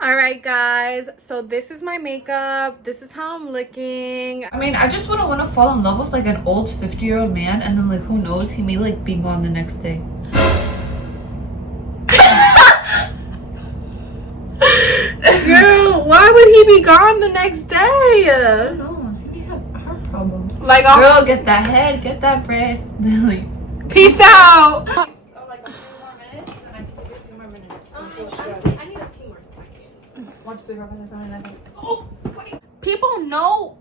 All right, guys, so this is my makeup. This is how I'm looking. I mean, I just wouldn't want to fall in love with like an old 50-year-old man and then like who knows, he may like be gone the next day. Girl, why would he be gone the next day? I don't know, see, we have heart problems. Like, girl, get that head, get that bread. Like, peace out. so like a few more minutes and I can give you a few more minutes. I need a few more seconds. 1, 2, 3, 4, 5, 6, 7, 8, 9, 10. People know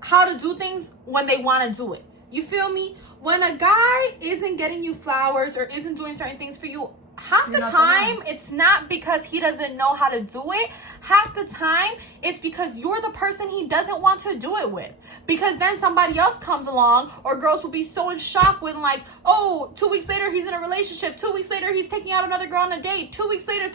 how to do things when they want to do it. You feel me? When a guy isn't getting you flowers or isn't doing certain things for you, half the time it's not because he doesn't know how to do it. Half the time it's because you're the person he doesn't want to do it with. Because then somebody else comes along, or girls will be so in shock when like, oh, 2 weeks later he's in a relationship, 2 weeks later he's taking out another girl on a date, 2 weeks later,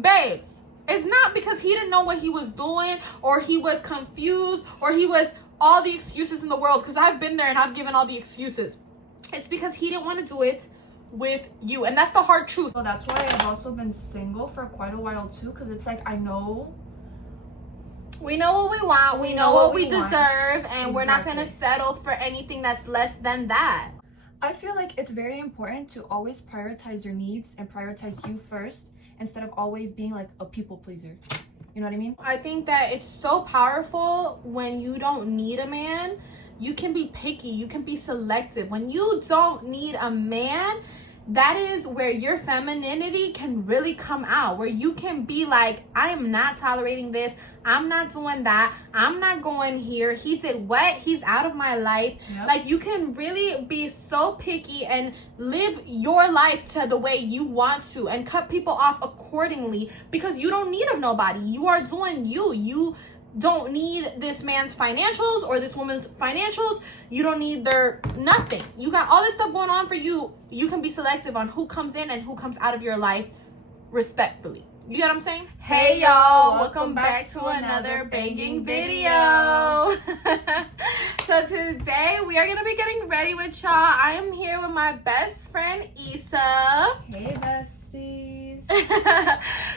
babes. It's not because he didn't know what he was doing, or he was confused, or he was all the excuses in the world, because I've been there and I've given all the excuses. It's because he didn't want to do it with you, and that's the hard truth. Well, that's why I've also been single for quite a while too, because it's like we know what we want, we know what we deserve, and exactly. We're not going to settle for anything that's less than that. I feel like it's very important to always prioritize your needs and prioritize you first, instead of always being like a people pleaser. You know what I mean? I think that it's so powerful when you don't need a man. You can be picky, you can be selective. When you don't need a man, that is where your femininity can really come out, where you can be like, I am not tolerating this, I'm not doing that, I'm not going here, he did what, he's out of my life. Yep. Like, you can really be so picky and live your life to the way you want to and cut people off accordingly, because you don't need of nobody. You are doing you don't need this man's financials or this woman's financials. You don't need their nothing. You got all this stuff going on for you. You can be selective on who comes in and who comes out of your life respectfully. You get what I'm saying? Hey y'all, welcome back to another banging video. So today we are gonna be getting ready with y'all. I am here with my best friend Issa. Hey besties.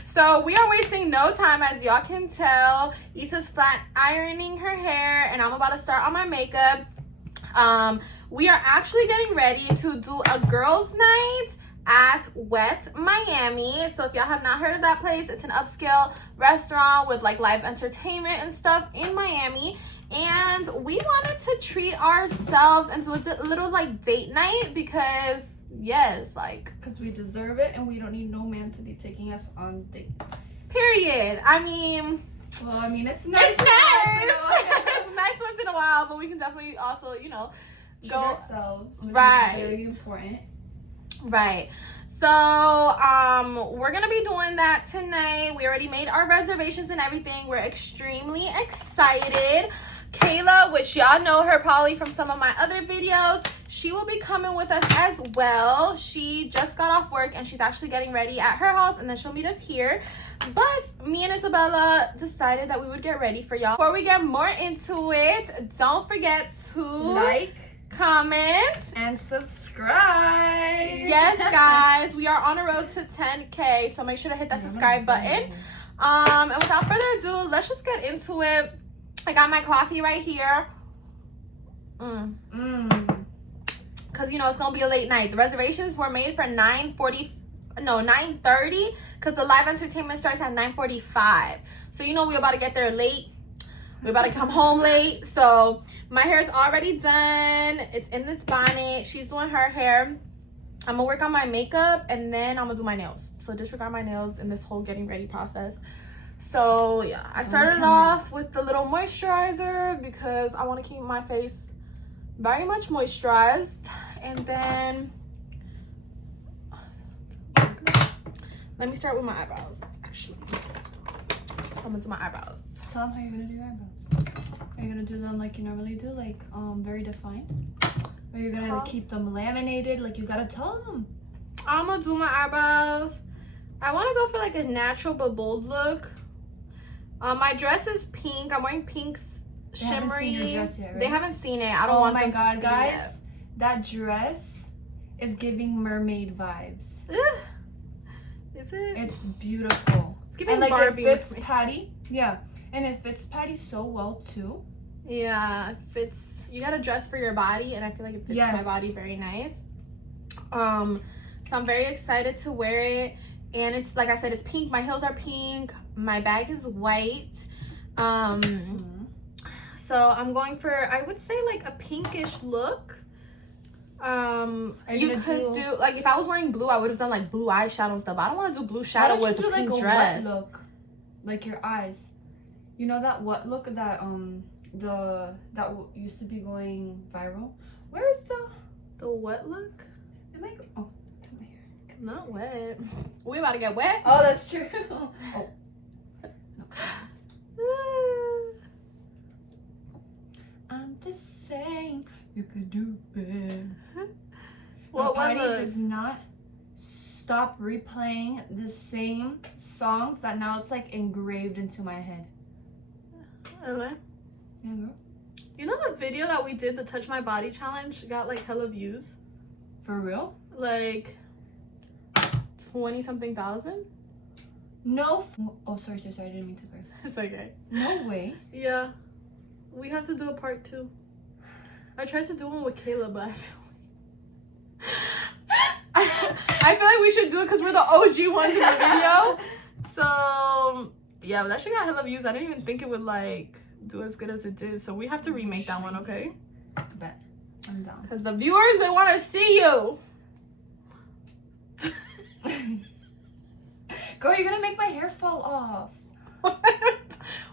So we are wasting no time, as y'all can tell. Issa's flat ironing her hair and I'm about to start on my makeup. We are actually getting ready to do a girls' night at Wet Miami. So if y'all have not heard of that place, it's an upscale restaurant with like live entertainment and stuff in Miami. And we wanted to treat ourselves and do a little like date night, because yes, like, because we deserve it and we don't need no man to be taking us on dates. Period. I mean, well, I mean, it's nice. It's nice. It's nice once in a while, but we can definitely also, you know, go ourselves, which right. is very important. Right. So, we're gonna be doing that tonight. We already made our reservations and everything. We're extremely excited. Kayla, which y'all know her probably from some of my other videos, she will be coming with us as well. She just got off work and she's actually getting ready at her house, and then she'll meet us here. But me and Isabella decided that we would get ready for y'all. Before we get more into it, don't forget to like, comment, and subscribe. Yes, guys, we are on a road to 10K, so make sure to hit that subscribe button. And without further ado, let's just get into it. I got my coffee right here. Cause you know it's gonna be a late night. The reservations were made for 9:30, because the live entertainment starts at 9:45. So you know we're about to get there late. We're about to come home late. So my hair is already done. It's in its bonnet. She's doing her hair. I'm gonna work on my makeup and then I'm gonna do my nails. So disregard my nails in this whole getting ready process. So yeah, I started off with the little moisturizer because I want to keep my face very much moisturized. And then let me start with my eyebrows, actually. So I'm gonna do my eyebrows. Tell them how you're gonna do your eyebrows. Are you gonna do them like you normally do, like very defined? Or you're gonna keep them laminated? Like, you gotta tell them. I'm gonna do my eyebrows. I want to go for like a natural but bold look. My dress is pink. I'm wearing pink shimmery. They haven't seen your dress yet, right? They haven't seen it. I don't want them to see it. Oh my god, guys, that dress is giving mermaid vibes. Is it? It's beautiful. It's giving And like Barbie it fits with me. Patty. Yeah. And it fits Patty so well too. Yeah, it fits. You gotta dress for your body, and I feel like it fits my body very nice. So I'm very excited to wear it. And it's, like I said, it's pink. My heels are pink. My bag is white. So I'm going for, I would say, like a pinkish look. You could do like, if I was wearing blue, I would have done like blue eyeshadow and stuff. But I don't want to do blue shadow with a pink like dress. A wet look, like your eyes. You know that what look that used to be going viral. Where is the wet look? Am I? Oh, it's in my hair. Not wet. We about to get wet. Oh, that's true. Oh. No I'm just saying you could do better. What Patty does not stop replaying the same songs that now it's like engraved into my head. Really? Yeah, girl. You know the video that we did, the Touch My Body challenge, got like hella views? For real? Like 20-something thousand? No. Oh, sorry, I didn't mean to curse. It's okay. No way. Yeah. We have to do a part 2. I tried to do one with Kayla, but I feel like we should do it because we're the OG ones in the video. So yeah, but that shit got hella views. I didn't even think it would like do as good as it did. So we have to remake that one, okay? Bet. I'm down. Because the viewers, they want to see you. Girl, you're gonna make my hair fall off.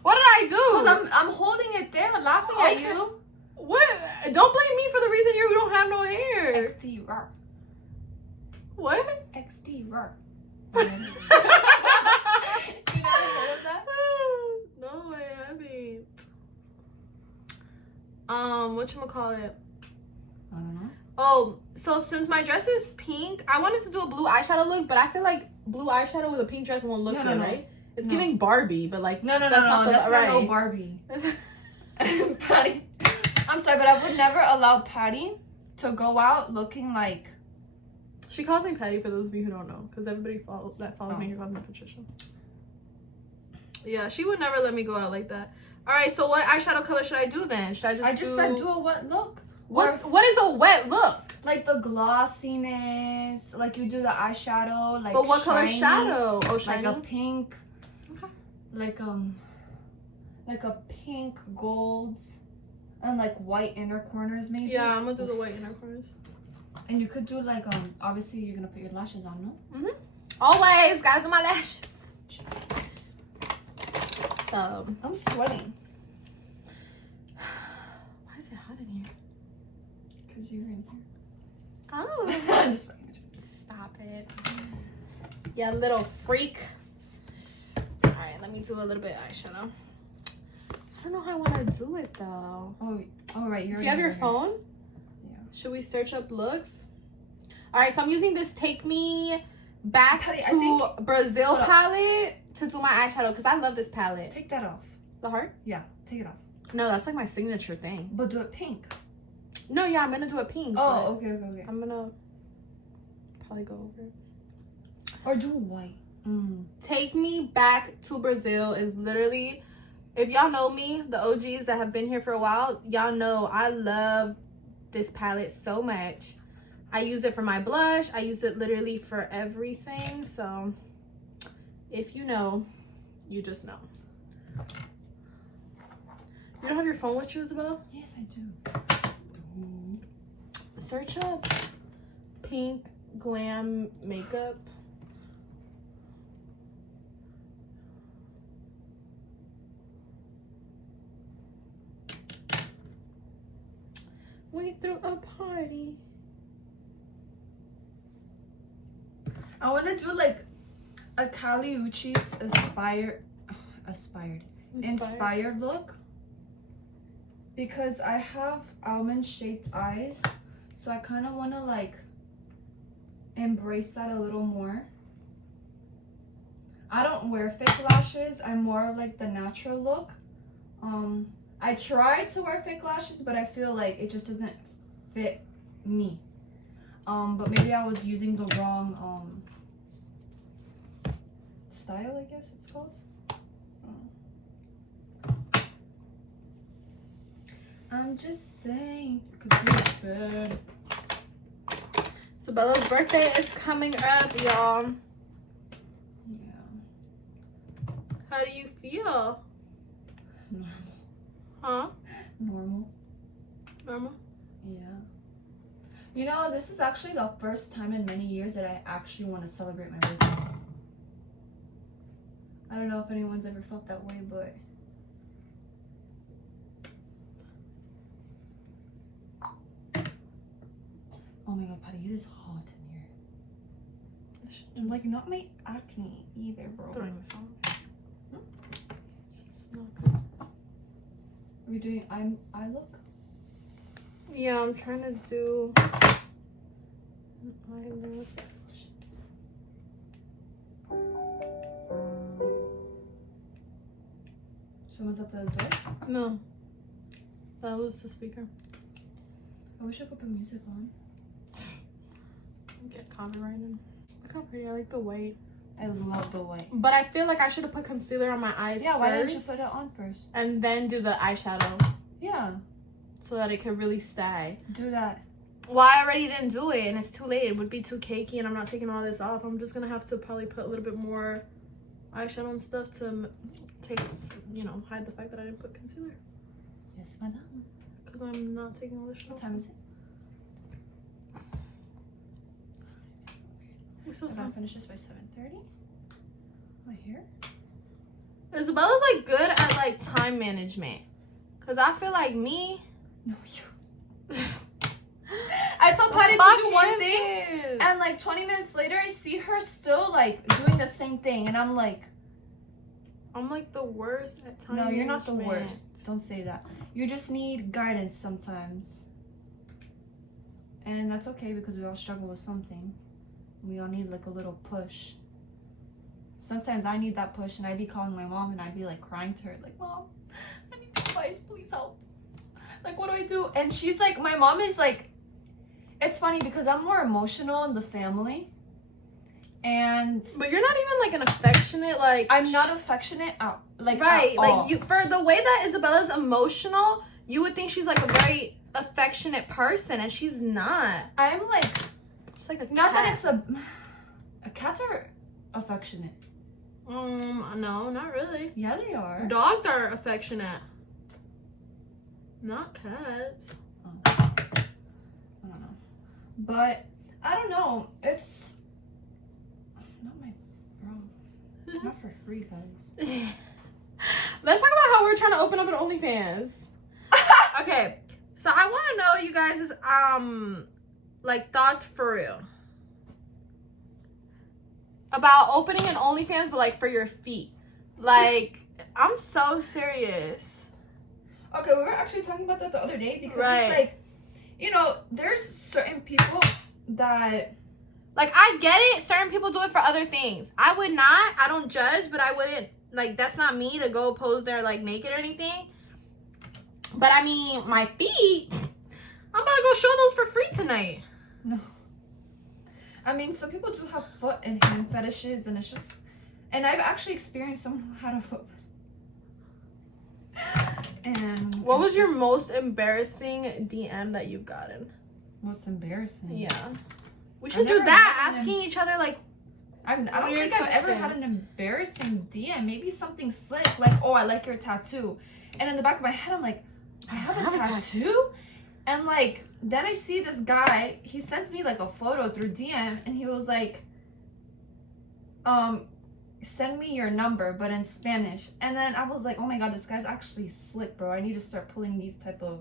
What did I do? Because I'm holding it there, laughing at you. What? Don't blame me for the reason you don't have no hair. XD rock. What? XD rock. You never heard of that? No, I haven't. Whatchamacallit? I don't know. Oh, so since my dress is pink, I wanted to do a blue eyeshadow look, but I feel like blue eyeshadow with a pink dress won't look good, right? It's giving Barbie, but like that's not no Barbie. Patty, I'm sorry, but I would never allow Patty to go out looking like. She calls me Patty for those of you who don't know, because everybody follows me here calls me Patricia. Yeah, she would never let me go out like that. All right, so what eyeshadow color should I do then? Should I just said do a wet look. What is a wet look? Like the glossiness, like you do the eyeshadow, like. But what shiny, color shadow? Oh, shiny. Like a pink. Okay. Like a pink gold, and like white inner corners maybe. Yeah, I'm gonna do the white inner corners. And you could do like obviously you're gonna put your lashes on, no? Mhm. Always gotta do my lashes. So I'm sweating. Why is it hot in here? Because you're in here. Oh. Just Stop it. Yeah, little freak. Alright, let me do a little bit of eyeshadow. I don't know how I want to do it though. Oh, right. Do you have your phone? Yeah. Should we search up looks? Alright, so I'm using this Take Me Back Patty, to Brazil palette to do my eyeshadow because I love this palette. Take that off. The heart? Yeah, take it off. No, that's like my signature thing. But do it pink. No, yeah, I'm gonna do it pink. Oh, okay. I'm gonna probably go over it. Or do white. Take Me Back to Brazil is literally, if y'all know me, the OGs that have been here for a while, y'all know I love this palette so much. I use it for my blush. I use it literally for everything. So if you know, you just know. You don't have your phone with you, Isabelle? Yes, I do. Search up pink glam makeup. We threw a party. I want to do like a Kali Uchis inspired look. Because I have almond shaped eyes. So I kind of want to like embrace that a little more. I don't wear fake lashes. I'm more of like the natural look. I tried to wear fake lashes, but I feel like it just doesn't fit me. But maybe I was using the wrong style, I guess it's called. I'm just saying, you could do it better. So Bella's birthday is coming up, y'all. Yeah. How do you feel? Normal. Huh? Normal. Normal? Yeah. You know, this is actually the first time in many years that I actually want to celebrate my birthday. I don't know if anyone's ever felt that way, but... Oh my god, Patty, it is hot in here. And like, not my acne either, bro. Throwing this on. Are we doing eye look? Yeah, I'm trying to do an eye look. Someone's at the door? No. That was the speaker. I wish I could put music on. Get copyrighted. Look how pretty. I like the white. I love the white. But I feel like I should have put concealer on my eyes Yeah, first. why didn't you put it on first? And then do the eyeshadow. Yeah. So that it could really stay. Do that. Well, I already didn't do it, and it's too late. It would be too cakey, and I'm not taking all this off. I'm just gonna have to probably put a little bit more eyeshadow and stuff to take, you know, hide the fact that I didn't put concealer. Yes, madam. Because I'm not taking all this shit What off. time is it? We're so I gotta time. finish this by 7:30. My hair? Isabella's like good at like time management. Cause I feel like me. No, you. I told Patty to do one thing, and like 20 minutes later, I see her still like doing the same thing, and I'm like, I'm like the worst at time no, you're not the management. worst. Don't say that. You just need guidance sometimes, and that's okay because we all struggle with something. We all need like a little push. Sometimes I need that push, and I'd be calling my mom, and I'd be like crying to her, like, Mom, I need advice, please help. Like, what do I do? And she's like, my mom is like, it's funny because I'm more emotional in the family, and But you're not even like an affectionate like. I'm not affectionate like right, at like all. you for the way that Isabella's emotional, you would think she's like a very affectionate person, and she's not. I'm like, It's like a not cat. that it's a cats are affectionate. No, not really. Yeah, they are. Dogs are affectionate. Not cats. I don't know, but I don't know. It's not my bro. Not for free, guys. Let's talk about how we're trying to open up an OnlyFans. Okay, so I want to know you guys' like thoughts for real about opening an OnlyFans, but like for your feet. Like, I'm so serious. Okay, we were actually talking about that the other day because Right. it's like, you know, there's certain people that Like, I get it. Certain people do it for other things. I would not. I don't judge, but I wouldn't. Like, that's not me to go pose there, like, naked or anything. But, I mean, my feet, I'm about to go show those for free tonight. no. I mean, some people do have foot and hand fetishes, and it's just, and I've actually experienced someone who had a foot. And What was it's your just most embarrassing DM that you've gotten? most embarrassing? Yeah. We I've should do never that. gotten Asking each other, like, I don't Weird think I've ever question. had an embarrassing DM. Maybe something slick, like, oh, I like your tattoo. And in the back of my head, I'm like, I have a tattoo? And, like, then I see this guy. He sends me, like, a photo through DM. And he was like, send me your number, but in Spanish. And then I was like, oh, my God, this guy's actually slick, bro. I need to start pulling these type of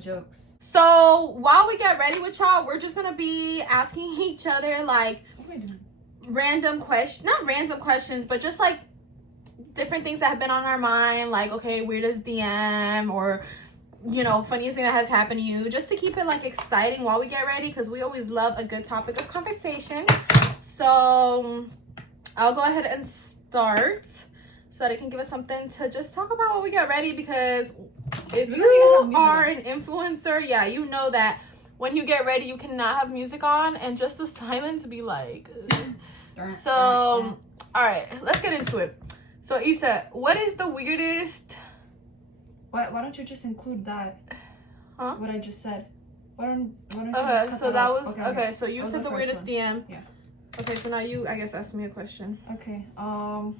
jokes. So, while we get ready with y'all, we're just going to be asking each other, like, What am I doing? random questions, not random questions, but just like different things that have been on our mind, like, okay, weirdest DM, or, you know, funniest thing that has happened to you, just to keep it like exciting while we get ready, because we always love a good topic of conversation. So I'll go ahead and start so that it can give us something to just talk about while we get ready, because if We don't even you have music are on. an influencer, yeah, you know that when you get ready, you cannot have music on, and just the silence be like, so All right, let's get into it. So, Issa, what is the weirdest... Why don't you just include that? Huh? What I just said. Why don't you Okay, just cut so that out? was... Okay, so you said the weirdest one. DM. Yeah. Okay, so now you, I guess, ask me a question. Okay. Well,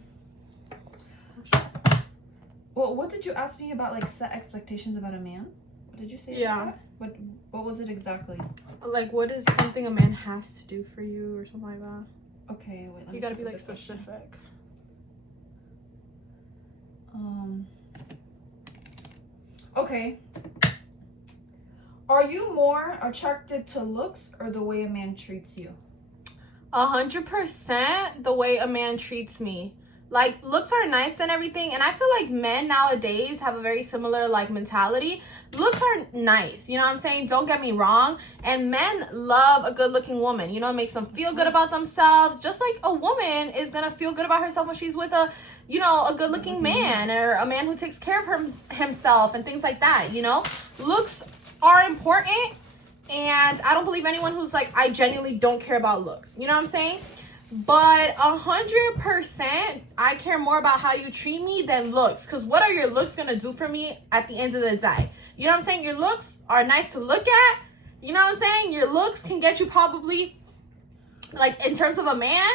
what did you ask me about, like, set expectations about a man? What did you say? Yeah. What was it exactly? Like, what is something a man has to do for you or something like that? Okay, wait. You gotta be, like, specific. Okay. Are you more attracted to looks or the way a man treats you? 100% the way a man treats me. Like, looks are nice and everything, and I feel like men nowadays have a very similar, like, mentality. Looks are nice, you know what I'm saying? Don't get me wrong. And men love a good-looking woman. You know, it makes them feel good about themselves. Just like a woman is gonna feel good about herself when she's with a, you know, a good-looking man or a man who takes care of himself and things like that, you know? Looks are important, and I don't believe anyone who's like, I genuinely don't care about looks. You know what I'm saying? But 100%, I care more about how you treat me than looks. Because what are your looks going to do for me at the end of the day? You know what I'm saying? Your looks are nice to look at. You know what I'm saying? Your looks can get you probably, like, in terms of a man,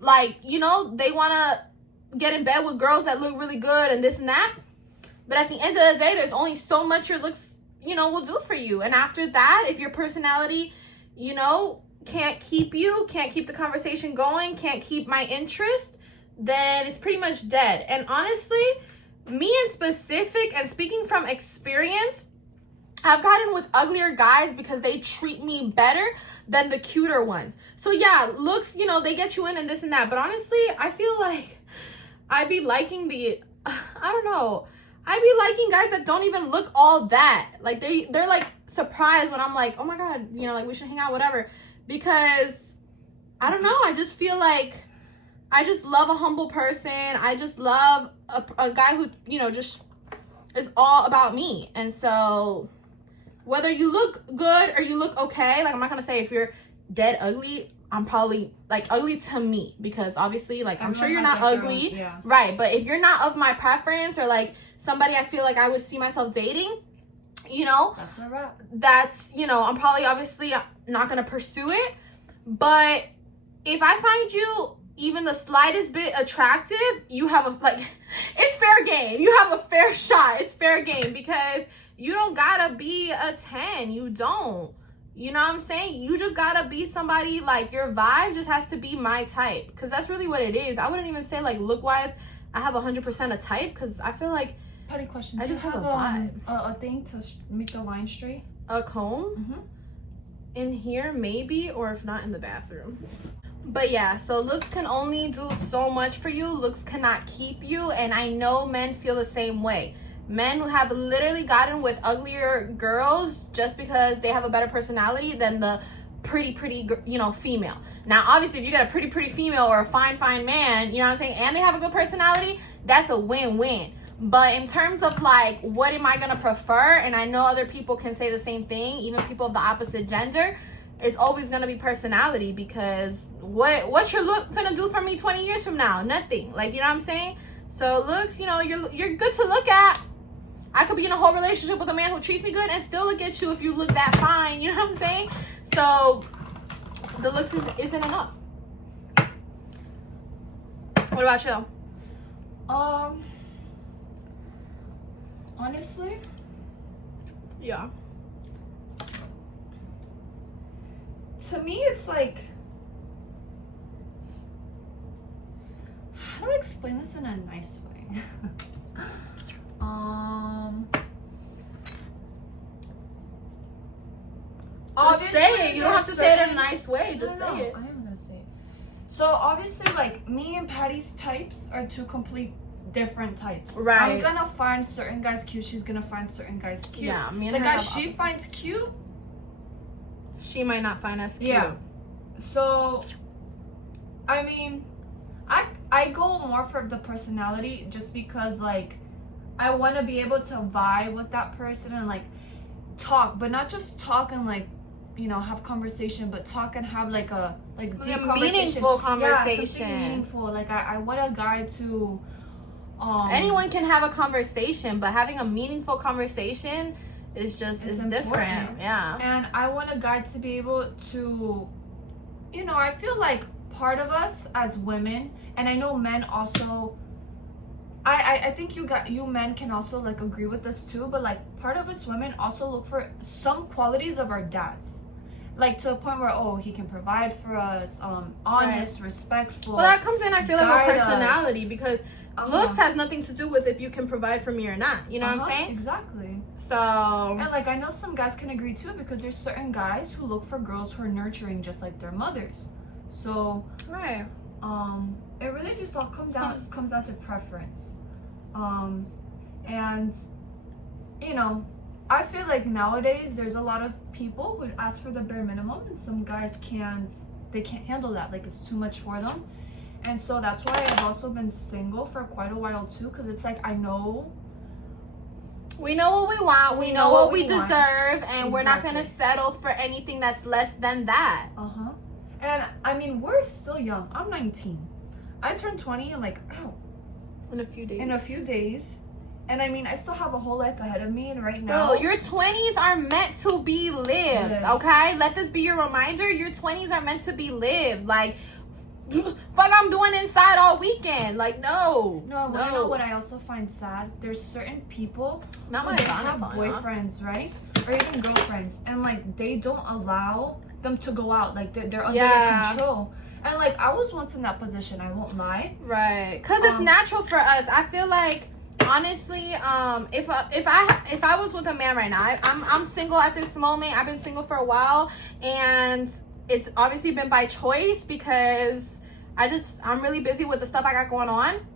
like, you know, they want to get in bed with girls that look really good and this and that. But at the end of the day, there's only so much your looks, you know, will do for you. And after that, if your personality, you know, can't keep the conversation going, can't keep my interest, then it's pretty much dead. And honestly, me in specific, and speaking from experience, I've gotten with uglier guys because they treat me better than the cuter ones. So yeah, looks, you know, they get you in and this and that. But honestly, I feel like I be liking I don't know. I be liking guys that don't even look all that. Like, they're like surprised when I'm like, oh my God, you know, like, we should hang out, whatever. Because, I don't know, I just feel like I just love a humble person. I just love a guy who, you know, just is all about me. And so, whether you look good or you look okay, like, I'm not going to say if you're dead ugly, I'm probably, like, ugly to me. Because, obviously, like, I'm sure you're not ugly. Yeah. Right, but if you're not of my preference or, like, somebody I feel like I would see myself dating, you know, That's a wrap. That's, you know, I'm probably obviously not going to pursue it. But if I find you even the slightest bit attractive, you have a, like, it's fair game. You have a fair shot. It's fair game because you don't got to be a 10. You don't. You know what I'm saying? You just got to be somebody, like, your vibe just has to be my type. Because that's really what it is. I wouldn't even say, like, look-wise, I have 100% a type because I feel like Petty question. I just have a vibe. A thing to make the line straight. A comb? Mm-hmm. In here, maybe, or if not, in the bathroom. But yeah, so looks can only do so much for you. Looks cannot keep you, and I know men feel the same way. Men who have literally gotten with uglier girls just because they have a better personality than the pretty, you know, female. Now, obviously, if you get a pretty female or a fine man, you know what I'm saying, and they have a good personality, that's a win-win. But in terms of, like, what am I going to prefer, and I know other people can say the same thing, even people of the opposite gender, it's always going to be personality because what's your look going to do for me 20 years from now? Nothing. Like, you know what I'm saying? So, looks, you know, you're good to look at. I could be in a whole relationship with a man who treats me good and still look at you if you look that fine. You know what I'm saying? So, the looks isn't enough. What about you? Honestly, yeah. To me, it's like, how do I explain this in a nice way? Just say it. You don't have to say it in a nice way. Just say it. I am gonna say it. So obviously, like, me and Patty's types are two complete different types. Right. I'm gonna find certain guys cute. She's gonna find certain guys cute. Yeah, me and the her guys have she finds cute, she might not find us cute. yeah. So, I mean, I go more for the personality just because, like, I want to be able to vibe with that person and, like, talk, but not just talk and, like, you know, have conversation, but talk and have like a deep meaningful conversation. Yeah, something meaningful. Like I want a guy to. Anyone can have a conversation, but having a meaningful conversation is just is different. Yeah. And I want a guy to be able to, you know, I feel like part of us as women, and I know men also. I think you men can also like agree with this too, but like part of us women also look for some qualities of our dads, like to a point where he can provide for us, honest, respectful. Well, that comes in, I feel like, with personality, because looks has nothing to do with if you can provide for me or not. You know what I'm saying? Exactly. So and like I know some guys can agree too, because there's certain guys who look for girls who are nurturing just like their mothers. So right. It really just all comes down to preference. And you know, I feel like nowadays there's a lot of people who ask for the bare minimum, and some guys can't handle that. Like it's too much for them. And so that's why I've also been single for quite a while too, because it's like we know what we want, we know what we deserve, and we're not gonna settle for anything that's less than that. And I mean, we're still young. I'm 19. I turned 20 in in a few days. And I mean, I still have a whole life ahead of me, and right now, bro, your 20s are meant to be lived. Okay, let this be your reminder. Your 20s are meant to be lived. Like, fuck, I'm doing inside all weekend. Like, no. You know what I also find sad? There's certain people who they have boyfriends, right, or even girlfriends, and like they don't allow them to go out. Like they're under their control. And like I was once in that position, I won't lie. Right, because it's natural for us. I feel like, honestly, if I was with a man right now, I'm single at this moment. I've been single for a while, and it's obviously been by choice because I'm really busy with the stuff I got going on.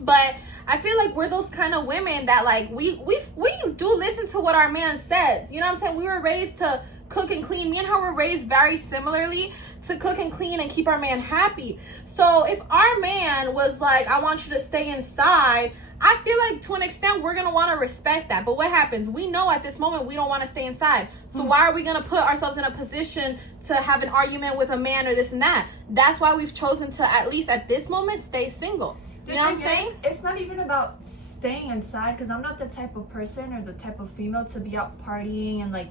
But I feel like we're those kind of women that like we do listen to what our man says. You know what I'm saying? We were raised to cook and clean. Me and her were raised very similarly, to cook and clean and keep our man happy. So if our man was like, I want you to stay inside, I feel like to an extent we're gonna want to respect that. But what happens? We know at this moment we don't want to stay inside. So why are we gonna put ourselves in a position to have an argument with a man or this and that? That's why we've chosen to, at least at this moment, stay single. You know what I'm saying? It's not even about staying inside, because I'm not the type of person or the type of female to be out partying and like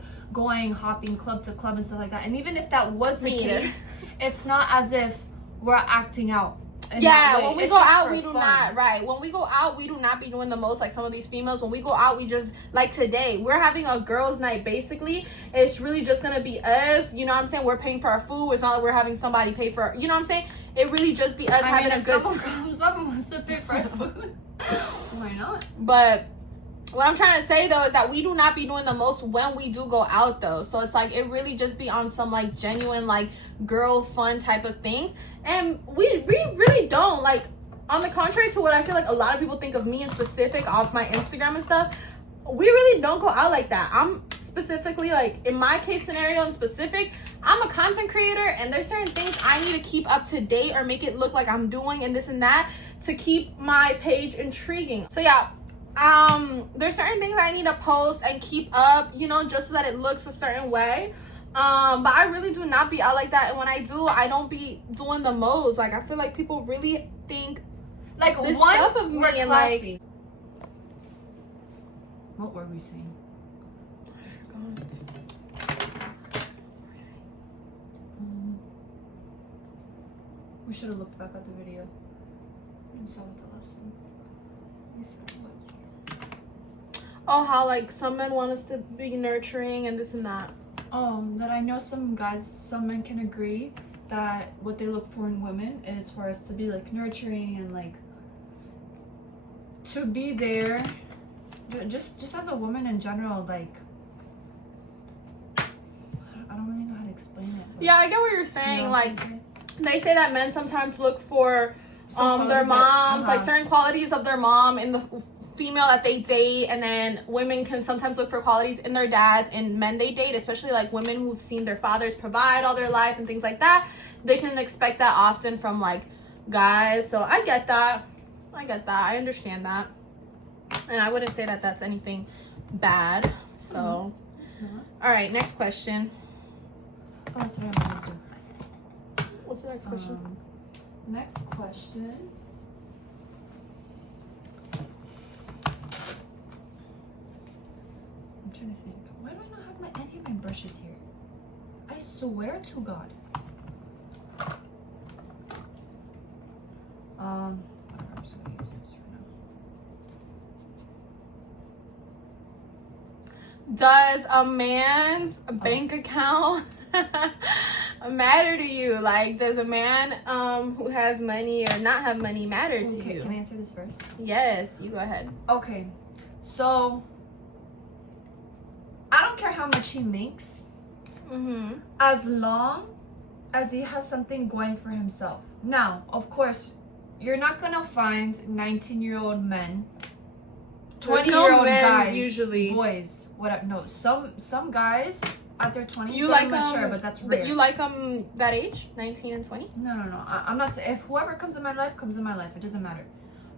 hopping club to club and stuff like that. And even if that was the case, it's not as if we're acting out. Yeah, when we go out, we do not, right. When we go out, we do not be doing the most like some of these females. When we go out, we just, like today, we're having a girls' night basically. It's really just gonna be us, you know what I'm saying? We're paying for our food. It's not like we're having somebody pay for, you know what I'm saying? It really just be us having a good time. If someone wants to pay for our food, why not? But what I'm trying to say though is that we do not be doing the most when we do go out though. So it's like it really just be on some like genuine like girl fun type of things. And we really don't, like, on the contrary to what I feel like a lot of people think of me in specific off my Instagram and stuff, we really don't go out like that. I'm specifically, like, in my case scenario in specific, I'm a content creator, and there's certain things I need to keep up to date or make it look like I'm doing and this and that to keep my page intriguing. So yeah, there's certain things I need to post and keep up, you know, just so that it looks a certain way. But I really do not be out like that, and when I do, I don't be doing the most. Like, I feel like people really think like this stuff of me and classy. Like, what were we saying? I forgot. We should have looked back at the video and saw what the lesson. We said what? Oh, how like some men want us to be nurturing and this and that. That I know some men can agree that what they look for in women is for us to be like nurturing and like to be there, just as a woman in general. Like, I don't really know how to explain it. Yeah, I get what you're saying. You know what they say that men sometimes look for their moms, like certain qualities of their mom in the female that they date, and then women can sometimes look for qualities in their dads and men they date, especially like women who've seen their fathers provide all their life and things like that. They can expect that often from like guys. So I get that. I understand that, and I wouldn't say that that's anything bad. So all right, next question. Oh, that's what I want to do. What's the next question? Next question. I'm trying to think. Why do I not have any of my brushes here? I swear to God. Whatever, I'm just gonna use this for now. Does a man's bank account matter to you? Like, does a man who has money or not have money matter to you? Can I answer this first? Yes, you go ahead. Okay, so I don't care how much he makes, as long as he has something going for himself. Now, of course, you're not gonna find 19-year-old men, 20-year-old guys, usually boys. Whatever. No, some guys at their 20s you are like mature, but that's rare. You like that age, 19 and 20? No. I'm not saying if whoever comes in my life comes in my life. It doesn't matter.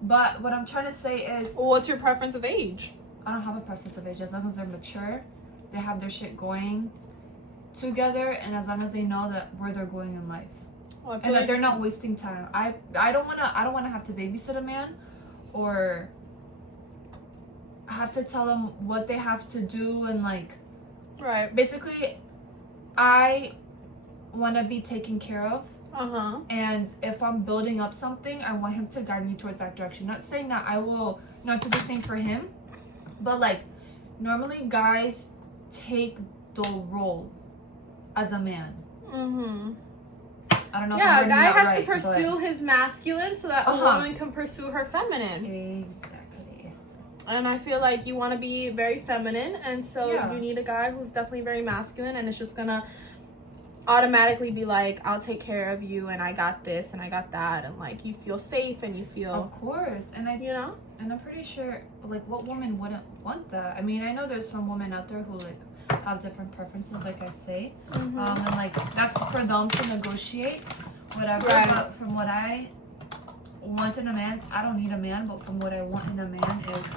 But what I'm trying to say is, What's your preference of age? I don't have a preference of age. As long as they're mature, they have their shit going together, and as long as they know that where they're going in life, and that they're not wasting time. I don't wanna have to babysit a man, or have to tell them what they have to do, and like, right. Basically, I want to be taken care of. And if I'm building up something, I want him to guide me towards that direction. Not saying that I will not do the same for him, but like, normally guys take the role as a man. I don't know. Yeah, if a guy has right, to pursue his masculine so that a woman can pursue her feminine. Exactly. And I feel like you want to be very feminine, and so Yeah. you need a guy who's definitely very masculine, and it's just gonna automatically be like, I'll take care of you, and I got this, and I got that, and like you feel safe, and you feel, Of course, and I'm pretty sure, like, what woman wouldn't want that? I mean, I know there's some women out there who like have different preferences, like I say, and like that's for them to negotiate, whatever. Right. But from what I want in a man, I don't need a man, but from what I want in a man is,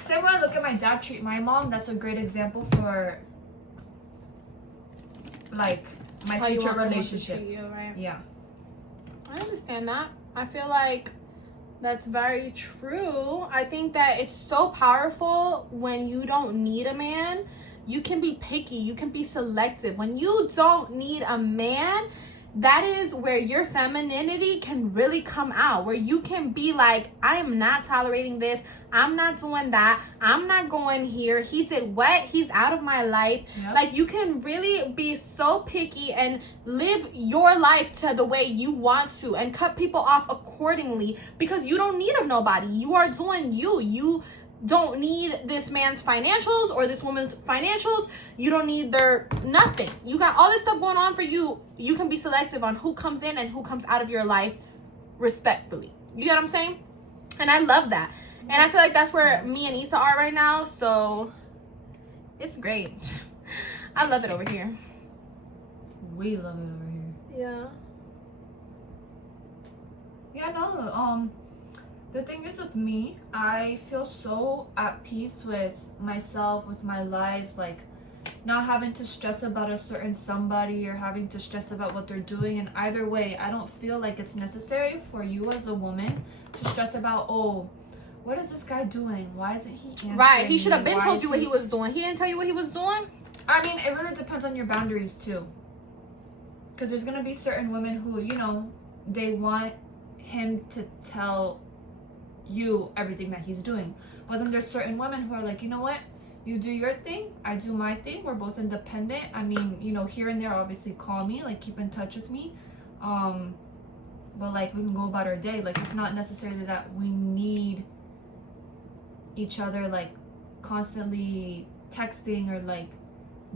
say when I look at my dad treat my mom, that's a great example for like my how you future want someone to relationship. treat you, right? Yeah. I understand that. I feel like that's very true. I think that it's so powerful when you don't need a man. You can be picky. You can be selective. When you don't need a man, that is where your femininity can really come out. Where you can be like, I am not tolerating this. I'm not doing that. I'm not going here. He did what? He's out of my life. Yep. Like, you can really be so picky and live your life to the way you want to and cut people off accordingly because you don't need of nobody. You are doing you. You don't need this man's financials or this woman's financials. You don't need their nothing. You got all this stuff going on for you. You can be selective on who comes in and who comes out of your life respectfully. You get what I'm saying? And I love that. And I feel like that's where me and Issa are right now. So it's great. I love it over here. We love it over here. Yeah. Yeah, no, the thing is with me, I feel so at peace with myself, with my life, like not having to stress about a certain somebody or having to stress about what they're doing. And either way, I don't feel like it's necessary for you as a woman to stress about, oh, what is this guy doing? Why isn't he answering? Right. He should have been Why told is you what he was doing. He didn't tell you what he was doing? I mean, it really depends on your boundaries too. Because there's going to be certain women who, they want him to tell you everything that he's doing. But then there's certain women who are like, you know what? You do your thing, I do my thing. We're both independent. I mean, here and there, obviously call me, like keep in touch with me. But like we can go about our day. Like it's not necessarily that we need each other like constantly texting or like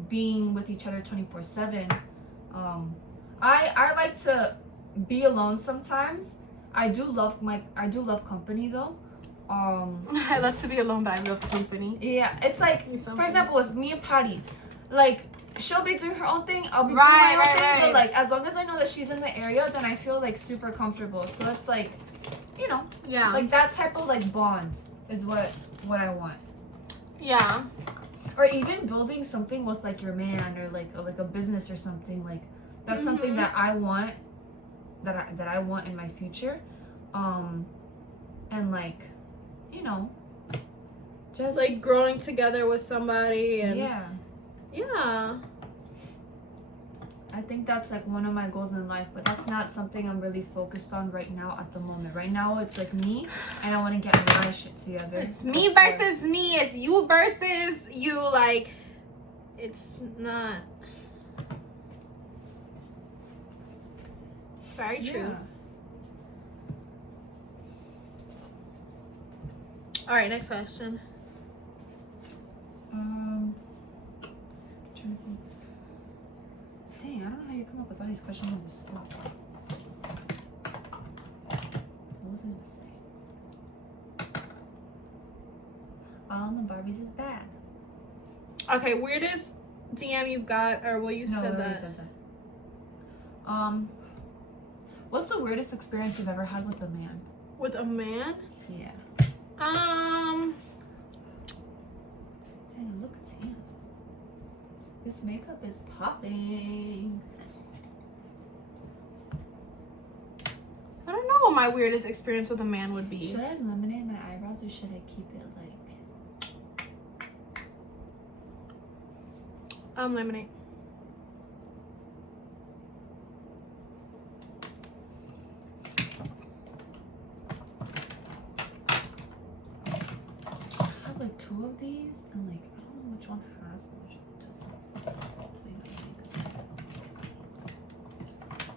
being with each other 24/7. I like to be alone sometimes. I do love company though. I love to be alone, but I love company. Yeah, it's like, for example, with me and Patty, like she'll be doing her own thing, I'll be doing Right, my own right, thing, right. but like as long as I know that she's in the area, then I feel like super comfortable. So it's like, Yeah. like that type of like bond is what I want. Yeah. Or even building something with like your man, or like a business or something. Like that's something that I want, that I want in my future. And like, you know, just like growing together with somebody. And yeah, I think that's like one of my goals in life, but that's not something I'm really focused on right now at the moment. Right now it's like me, and I want to get my shit together. It's me versus me. It's you versus you. Like, it's not. Very true. Yeah. All right, next question. Dang, I don't know how you come up with all these questions on the spot. What was I gonna say? All in the Barbies is bad. Okay, weirdest DM you've got, or well, you No, I said already that. said that. What's the weirdest experience you've ever had with a man? With a man? Yeah. Um, Damn, look at him. This makeup is popping. I don't know what my weirdest experience with a man would be. Should I eliminate my eyebrows, or should I keep it like... Lemonade. I have like 2 of these, and like I don't know which one has and which one doesn't.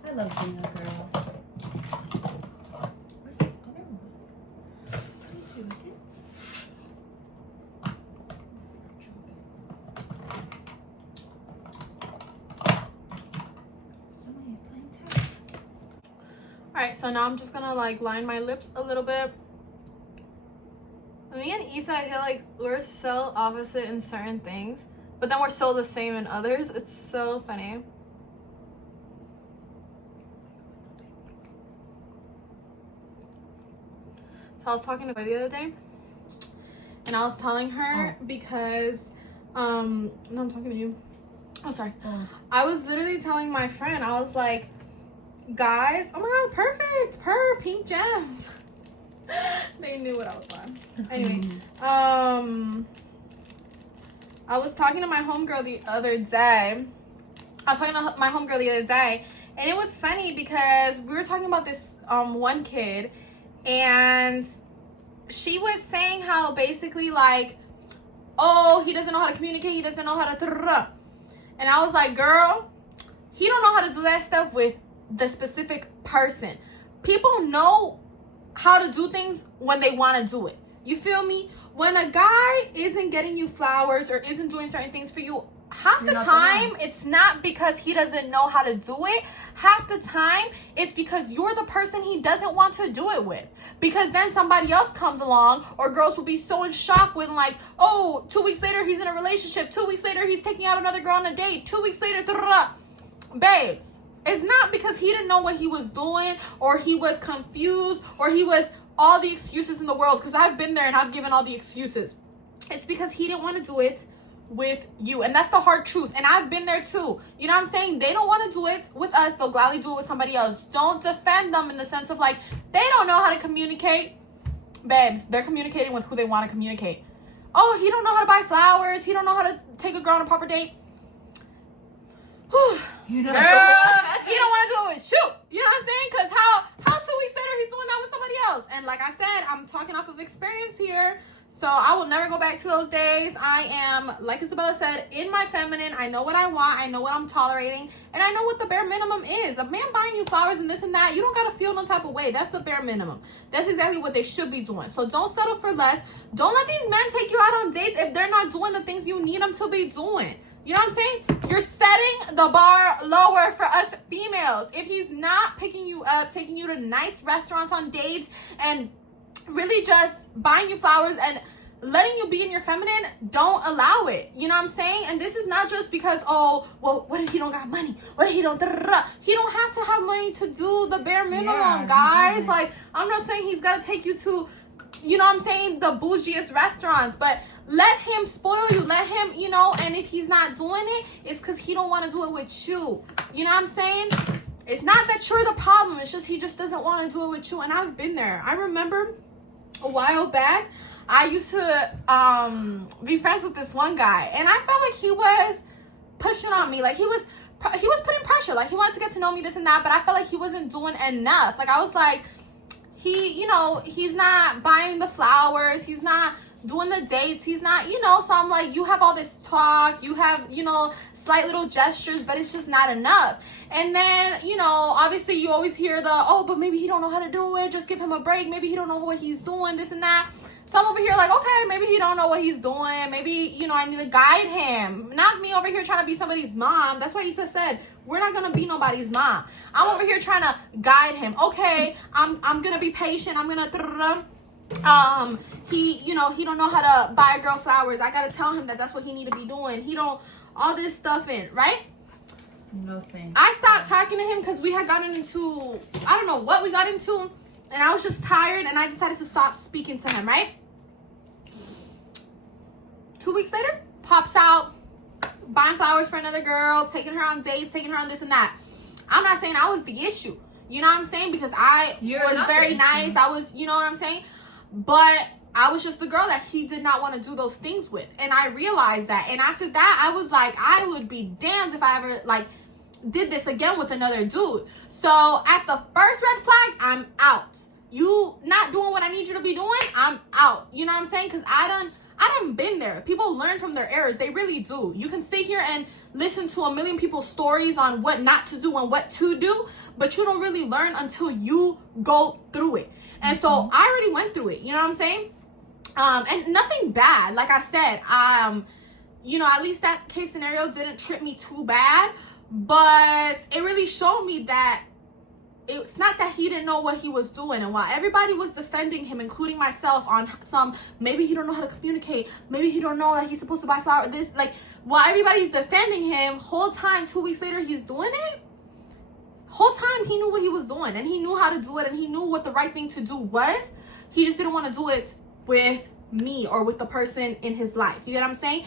I love being a girl. Where's the other one? 22 kids. Somebody playing tag. Alright, so now I'm just gonna like line my lips a little bit. Me and Issa, I feel like we're so opposite in certain things, but then we're so the same in others. It's so funny. So I was talking to her the other day, and I was telling her because, no, I'm talking to you. Oh, sorry. I was literally telling my friend, I was like, guys, oh my god, perfect, pink gems. They knew what I was on. Anyway, I was talking to my homegirl the other day. And it was funny because we were talking about this one kid, and she was saying how basically like, oh, he doesn't know how to communicate, he doesn't know how to and I was like, girl, he don't know how to do that stuff with the specific person. People know how to do things when they want to do it. You feel me? When a guy isn't getting you flowers or isn't doing certain things for you, half the time it's not because he doesn't know how to do it. Half the time it's because you're the person he doesn't want to do it with. Because then somebody else comes along, or girls will be so in shock when like, oh, 2 weeks later he's in a relationship, 2 weeks later he's taking out another girl on a date, 2 weeks later, babes, it's not because he didn't know what he was doing, or he was confused, or he was all the excuses in the world, because I've been there and I've given all the excuses. It's because he didn't want to do it with you, and that's the hard truth. And I've been there too. You know what I'm saying? They don't want to do it with us, they'll gladly do it with somebody else. Don't defend them in the sense of like, they don't know how to communicate. Babes, they're communicating with who they want to communicate. Oh, he don't know how to buy flowers, he don't know how to take a girl on a proper date. You know, girl, he don't want to do it with you. You know what I'm saying? Because how 2 weeks later he's doing that with somebody else? And like I said, I'm talking off of experience here. So I will never go back to those days. I am, like Isabella said, in my feminine. I know what I want. I know what I'm tolerating. And I know what the bare minimum is. A man buying you flowers and this and that, you don't got to feel no type of way. That's the bare minimum. That's exactly what they should be doing. So don't settle for less. Don't let these men take you out on dates if they're not doing the things you need them to be doing. You know what I'm saying? You're setting the bar lower for us females. If he's not picking you up, taking you to nice restaurants on dates, and really just buying you flowers and letting you be in your feminine, don't allow it. You know what I'm saying? And this is not just because, oh, well, what if he don't got money? What if he don't? He don't have to have money to do the bare minimum, guys. Like, I'm not saying he's got to take you to, you know what I'm saying, the bougiest restaurants, but let him spoil you. Let him, you know, and if he's not doing it, it's because he don't want to do it with you. You know what I'm saying? It's not that you're the problem. It's just he just doesn't want to do it with you. And I've been there. I remember a while back, I used to be friends with this one guy, and I felt like he was pushing on me. Like he was putting pressure. Like he wanted to get to know me, this and that, but I felt like he wasn't doing enough. Like I was like, you know, he's not buying the flowers, he's not doing the dates, he's not, you know. So I'm like, you have all this talk, you have, you know, slight little gestures, but it's just not enough. And then, you know, obviously you always hear the, oh, but maybe he don't know how to do it, just give him a break, maybe he don't know what he's doing, this and that. So I'm over here like, okay, maybe he don't know what he's doing, maybe, you know, I need to guide him. Not me over here trying to be somebody's mom. That's why Issa said, we're not gonna be nobody's mom. I'm over here trying to guide him. Okay, I'm gonna be patient, I'm gonna he, you know, he don't know how to buy a girl flowers. I gotta tell him that that's what he need to be doing. He don't, all this stuff in, right? No thanks. I stopped talking to him because we had gotten into, I don't know what we got into, and I was just tired, and I decided to stop speaking to him, right? 2 weeks later, pops out, buying flowers for another girl, taking her on dates, taking her on this and that. I'm not saying I was the issue. You know what I'm saying? Because I was very nice. I was, you know what I'm saying? But I was just the girl that he did not want to do those things with. And I realized that. And after that, I was like, I would be damned if I ever, like, did this again with another dude. So at the first red flag, I'm out. You not doing what I need you to be doing, I'm out. You know what I'm saying? Because I done been there. People learn from their errors. They really do. You can sit here and listen to a million people's stories on what not to do and what to do, but you don't really learn until you go through it. And so I already went through it. You know what I'm saying? And nothing bad. Like I said, you know, at least that case scenario didn't trip me too bad, but it really showed me that it's not that he didn't know what he was doing. And while everybody was defending him, including myself, on some, maybe he don't know how to communicate, maybe he don't know that he's supposed to buy flowers, this, like, while everybody's defending him, whole time, 2 weeks later, he's doing it. Whole time, he knew what he was doing, and he knew how to do it, and he knew what the right thing to do was. He just didn't want to do it with me or with the person in his life. You get what I'm saying?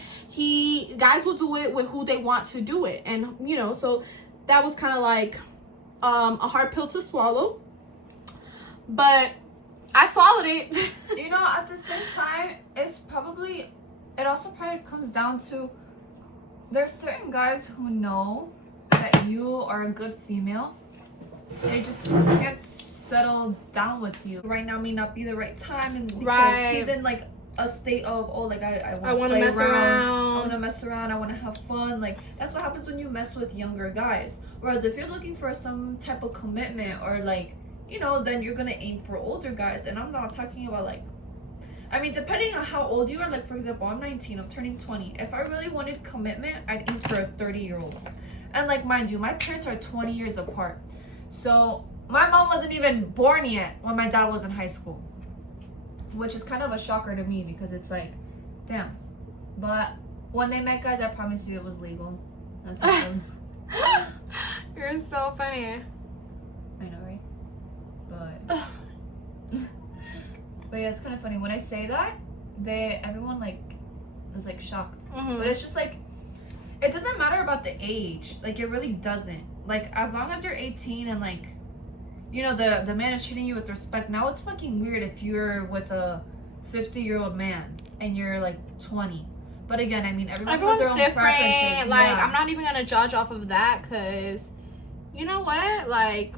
Guys will do it with who they want to do it. And, you know, so that was kind of like a hard pill to swallow, but I swallowed it. You know, at the same time, it also probably comes down to, there's certain guys who know that you are a good female. They just can't settle down with you. Right now may not be the right time, and because he's in like a state of, oh, like I want to mess around. I want to mess around. I want to have fun. Like, that's what happens when you mess with younger guys. Whereas if you're looking for some type of commitment, or like, you know, then you're gonna aim for older guys. And I'm not talking about like, I mean, depending on how old you are. Like, for example, I'm 19. I'm turning 20. If I really wanted commitment, I'd aim for a 30-year-old. And like, mind you, my parents are 20 years apart. So my mom wasn't even born yet when my dad was in high school, which is kind of a shocker to me, because it's like, damn. But when they met, guys, I promise you it was legal. That's awesome. You're so funny. I know, right? But yeah, it's kind of funny when I say that. Everyone like is like shocked. But it's just like, it doesn't matter about the age. Like, it really doesn't. Like, as long as you're 18 and like, you know, the man is treating you with respect. Now it's fucking weird if you're with a 50-year-old man and you're like 20. But again, I mean, everyone has their own preferences. Like, yeah. I'm not even gonna judge off of that, because you know what? Like,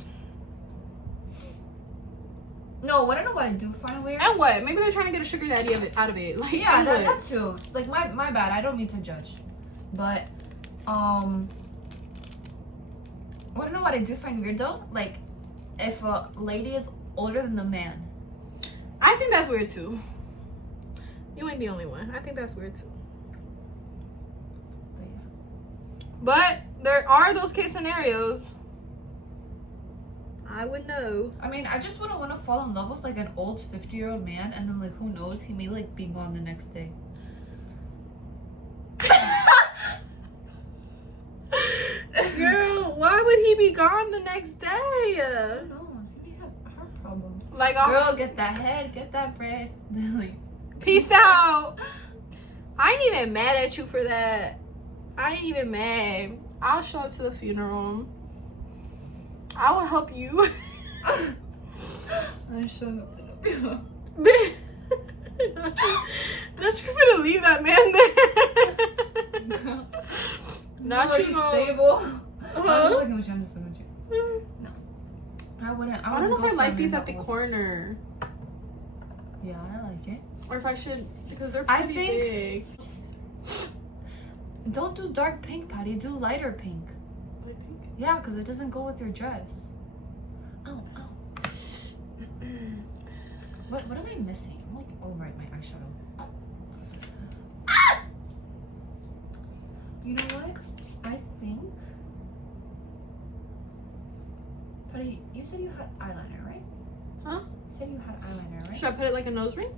no, what I know what I do find weird. And what? Maybe they're trying to get a sugar daddy out of it. Like, yeah, that too. Like, my bad. I don't mean to judge. But what I know what I do find weird though, like, if a lady is older than the man. I think that's weird too. You ain't the only one. I think that's weird too. But there are those case scenarios. I would know. I mean, I just wouldn't want to fall in love with like an old 50-year-old man, and then like, who knows, he may like be gone the next day. Girl, why would he be gone the next day? I don't know. He may have heart problems. Like, girl, get that head, get that bread. Like, peace out. I ain't even mad at you for that. I ain't even mad. I'll show up to the funeral. I will help you. I showed up to the funeral. Not you gonna leave that man there. Not you gonna... stable. Huh? I'm just looking with you. No. I wouldn't. I don't know if I like these at the corner. Yeah, I like it. Or if I should, because they're pretty big. Don't do dark pink, Patty. Do lighter pink. Light pink? Yeah, because it doesn't go with your dress. Oh. What am I missing? Oh, right, my eyeshadow. You know what? I think... Patty, you said you had eyeliner, right? Huh? You said you had eyeliner, right? Should I put it like a nose ring?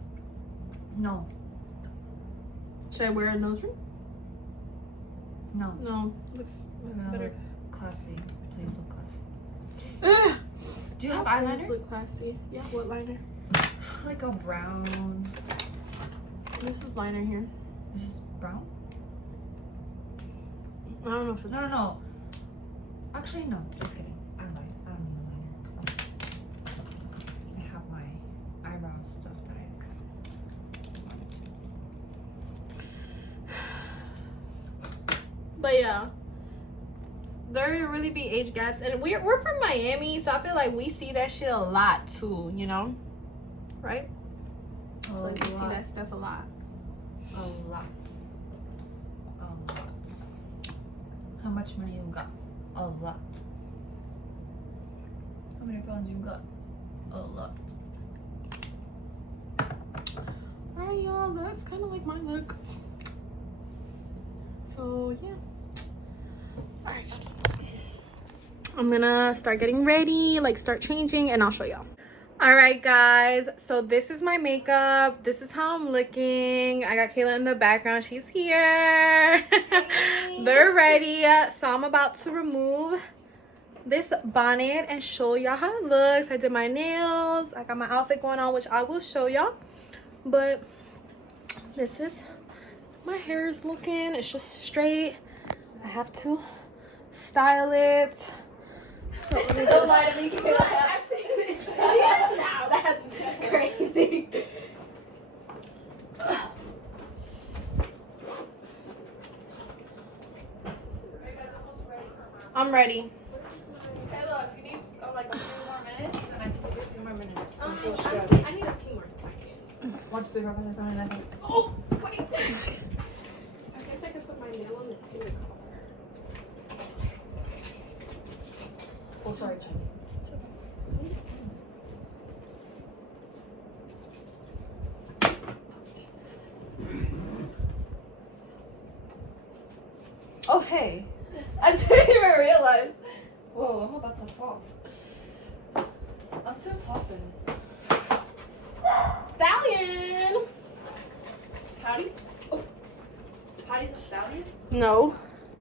No. Should I wear a nose ring? No. No. Looks You're gonna better. look classy. Please look classy. Ugh. Do you have Please eyeliner? look classy. Yeah, what liner? Like a brown. This is liner here. This is brown? I don't know if it's... No. Actually, no. Just kidding. I don't need a liner. I have my eyebrow stuff that I want. But yeah, there really be age gaps, and we're from Miami, so I feel like we see that shit a lot too, you know, right? Like we see that stuff a lot. A lot. How much money you got? A lot. How many pounds you got? A lot. Alright, y'all, that's kind of like my look. So yeah. Alright, I'm gonna start getting ready, like start changing, and I'll show y'all. Alright guys, so this is my makeup. This is how I'm looking. I got Kayla in the background. She's here. They're ready. So I'm about to remove this bonnet and show y'all how it looks. I did my nails. I got my outfit going on, which I will show y'all. But this is my hair is looking. It's just straight. I have to style it. So let me just... Now that's crazy. I'm ready. Kayla, if you need like a few more minutes, then I can give you a few more minutes. I need a few more seconds. 1, 2, 3, 4, 5, 6, 7, 8, 9, 10. Oh, wait. I guess I could put my nail on the color. Oh, sorry, Jenny. Oh, hey. I didn't even realize. Whoa, I'm about to fall. I'm too tall for it. Stallion. Patty? Oh. Patty's a stallion? No.